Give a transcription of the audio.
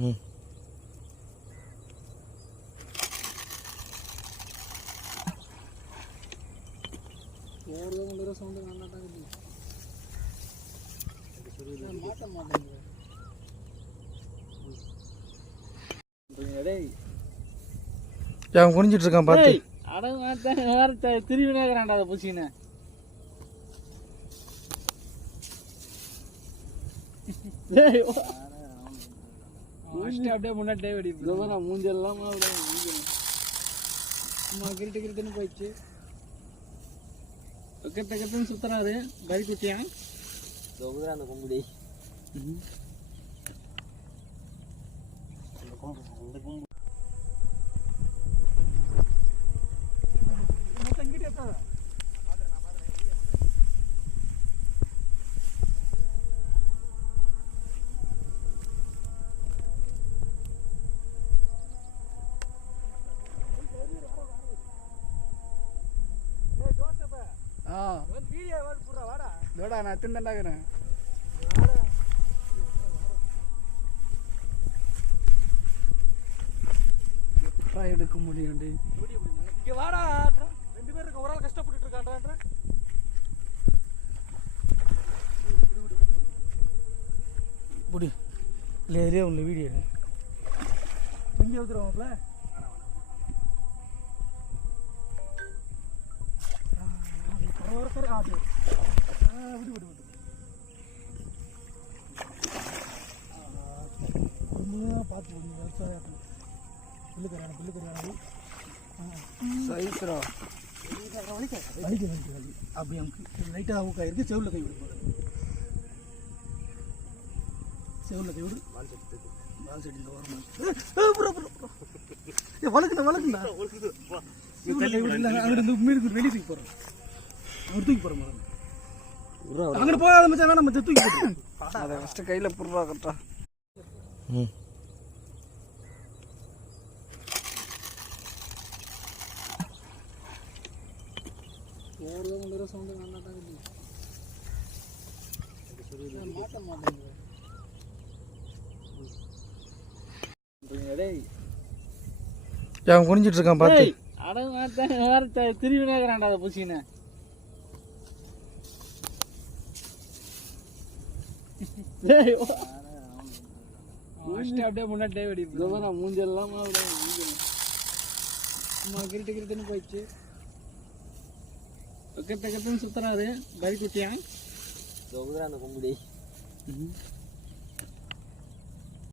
ம். அவன் குனிஞ்சிட்டு இருக்கான் பார்த்து. திரும்பி நேக்கிறான்டா அதை பூச்சின்னு. அப்படியே முன்னாடி மூஞ்செல்லாம் கிரிட்டு கிரிட்டுன்னு போயிடுச்சு. கெட்டுன்னு சுத்துறாரு கறி குட்டியா அந்த கும்புடி. நான் திண்டாக்குறேன். எடுக்க முடியும். இங்க வாடா, 2 பேர் இருக்க, ஒரு ஆள் கஷ்டப்பட்டு இருக்கான்ற. புடி இல்லை இதுலேயே ஒன்று வீடியோ இங்கே ஊத்துருவாப்ல. பார்த்து அப்படி நமக்கு லைட்டாக அவுக்கா இருக்கு. செவுளில் கை விடு, செவுளில் கை விடு. பால் செடியில் வளர்க்குண்டா அங்கிட்டு மீனுக்கு வெளியே தூக்கி போகிறோம். ஒரு தூக்கி போகிற மாதிரி அங்கிட்டு போகாத மச்சான். நம்ம தூக்கி போடுறோம். அதை ஃபஸ்ட்டு கையில் புடுறா கரெக்டா. ம். அவன் குனிஞ்சிட்டு இருக்கான் பார்த்து. திரும்பி நேக்கிறான்டா அதை பூச்சின்னு. அப்படியே முன்னாடி மூஞ்செல்லாம் கிரிட்டு கிரிட்டுன்னு போயிடுச்சு. கெட்டுன்னு சுத்துறாரு கறி குட்டியா அந்த கும்புடி.